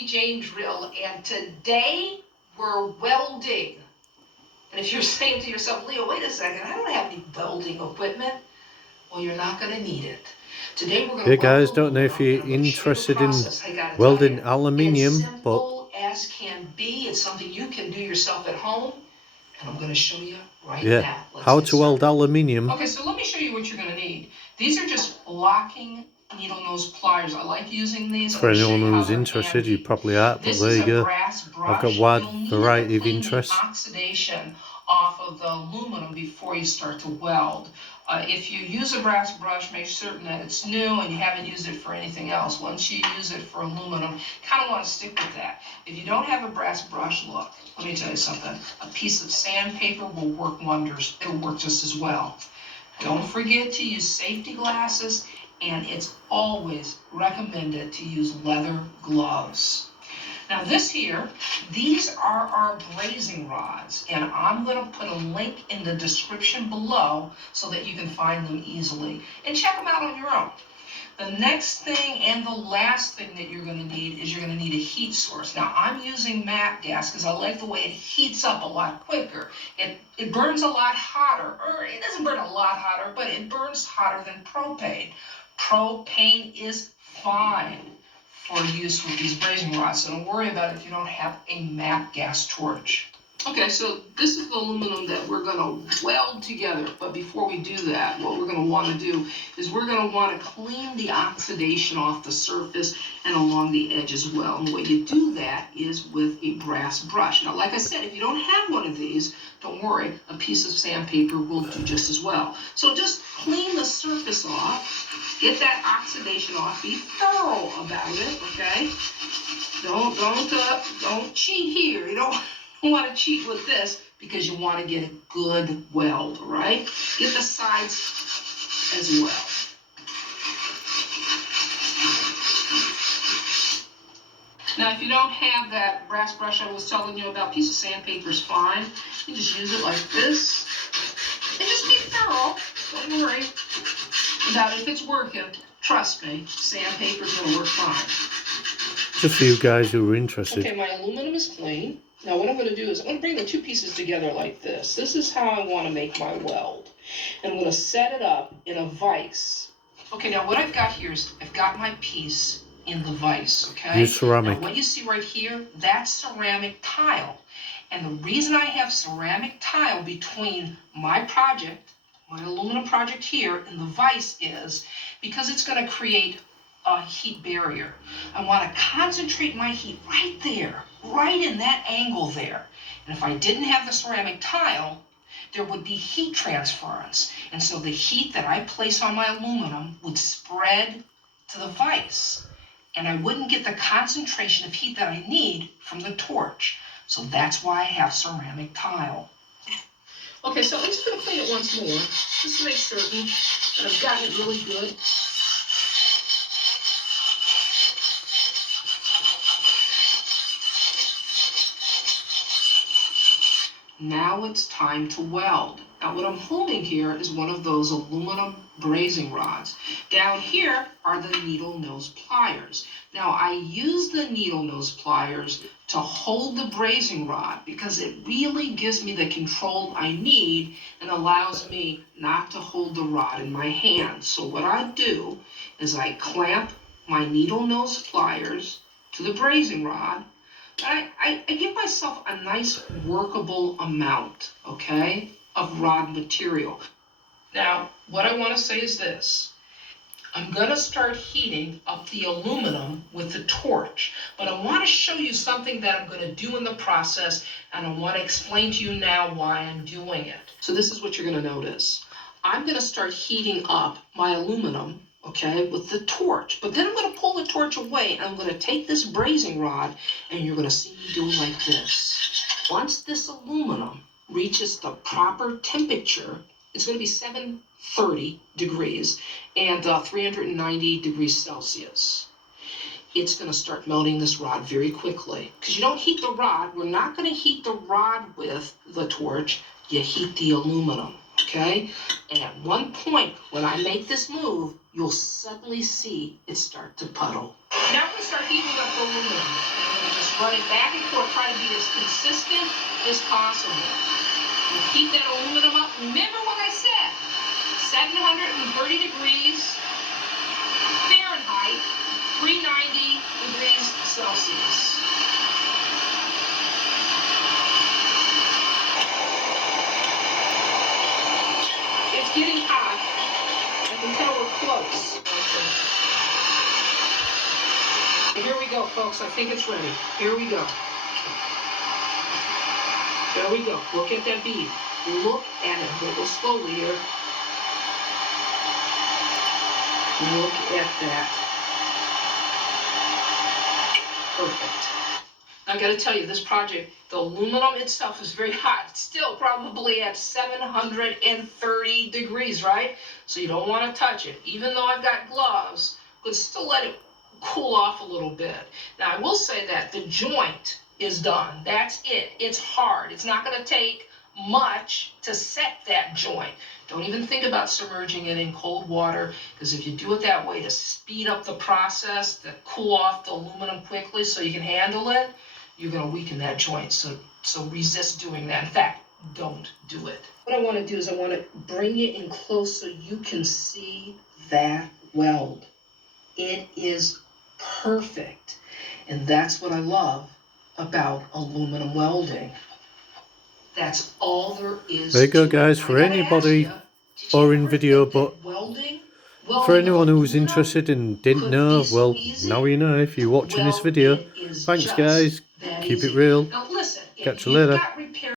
Jane Drill, and today we're welding. And if you're saying to yourself, Leo, wait a second, I don't have any welding equipment. Well, you're not going to need it. Today we're going to Hey guys, don't know if you're interested in welding aluminium, but simple as can be. It's something you can do yourself at home, and I'm going to show you right yeah, now. how to weld aluminium. Okay, so let me show you what you're going to need. These are just locking needle nose pliers. I like using these. For anyone who's interested, you probably are, but there you go. I've got a wide variety of interests. Oxidation off of the aluminum before you start to weld. If you use a brass brush, make certain that it's new and you haven't used it for anything else. Once you use it for aluminum, kind of want to stick with that. If you don't have a brass brush, look, let me tell you something. A piece of sandpaper will work wonders. It'll work just as well. Don't forget to use safety glasses, and it's always recommended to use leather gloves. Now this here, these are our brazing rods, and I'm going to put a link in the description below so that you can find them easily and check them out on your own. The next thing and the last thing that you're going to need is you're going to need a heat source. Now I'm using MAPP gas because I like the way it heats up a lot quicker. It burns a lot hotter, or it doesn't burn a lot hotter, but it burns hotter than propane. Propane is fine for use with these brazing rods, so don't worry about it if you don't have a MAPP gas torch. Okay, so this is the aluminum that we're going to weld together, but before we do that, what we're going to want to do is we're going to want to clean the oxidation off the surface and along the edge as well. And the way you do that is with a brass brush. Now, like I said, if you don't have one of these, don't worry, a piece of sandpaper will do just as well. So just clean the surface off, get that oxidation off, be thorough about it, okay? Don't cheat here. You don't want to cheat with this because you want to get a good weld, right? Get the sides as well. Now, if you don't have that brass brush I was telling you about, piece of sandpaper is fine. You just use it like this. And just be thorough. Don't worry about if it's working. Trust me, sandpaper's going to work fine. Just for you guys who are interested. Okay, my aluminum is clean. Now what I'm going to do is I'm going to bring the two pieces together like this. This is how I want to make my weld. And I'm going to set it up in a vise. Okay, now what I've got here is I've got my piece in the vise, okay? Use ceramic. Now what you see right here, that's ceramic tile. And the reason I have ceramic tile between my project, my aluminum project here, and the vise is because it's going to create a heat barrier. I want to concentrate my heat right there, right in that angle there. And if I didn't have the ceramic tile, there would be heat transference. And so the heat that I place on my aluminum would spread to the vise. And I wouldn't get the concentration of heat that I need from the torch. So that's why I have ceramic tile. Okay, so I'm just going to clean it once more, just to make certain that I've gotten it really good. Now it's time to weld. Now what I'm holding here is one of those aluminum brazing rods. Down here are the needle nose pliers. Now I use the needle nose pliers to hold the brazing rod because it really gives me the control I need and allows me not to hold the rod in my hand. So what I do is I clamp my needle nose pliers to the brazing rod. I give myself a nice workable amount, okay, of rod material. Now, what I want to say is this. I'm going to start heating up the aluminum with the torch, but I want to show you something that I'm going to do in the process, and I want to explain to you now why I'm doing it. So this is what you're going to notice. I'm going to start heating up my aluminum, okay, with the torch. But then I'm going to pull the torch away, and I'm going to take this brazing rod, and you're going to see me doing like this. Once this aluminum reaches the proper temperature, it's going to be 730 degrees and 390 degrees Celsius. It's going to start melting this rod very quickly. Because you don't heat the rod. We're not going to heat the rod with the torch. You heat the aluminum. Okay. okay? And at one point, when I make this move, you'll suddenly see it start to puddle. Now we're gonna start heating up the aluminum. I'm gonna just run it back and forth, try to be as consistent as possible. You heat that aluminum up. Remember what I said, 730 degrees Fahrenheit, 390 degrees Celsius. It's getting hot. I can tell we're close. Here we go, folks. I think it's ready. Here we go. There we go. Look at that bead. Look at it. We'll go slowly here. Look at that. Perfect. I gotta tell you, this project, the aluminum itself is very hot. It's still probably at 730 degrees, right? So you don't want to touch it. Even though I've got gloves, but still let it cool off a little bit. Now I will say that the joint is done. That's it. It's hard. It's not going to take much to set that joint. Don't even think about submerging it in cold water, because if you do it that way to speed up the process, to cool off the aluminum quickly so you can handle it, you're going to weaken that joint. So resist doing that. In fact, don't do it. What I want to do is I want to bring it in close so you can see that weld. It is perfect. And that's what I love about aluminum welding. That's all there is. There you go, guys. For anybody, boring video, but for anyone who was interested and didn't know, well, now you know if you're watching this video. Thanks, guys. Keep it real. Catch you later.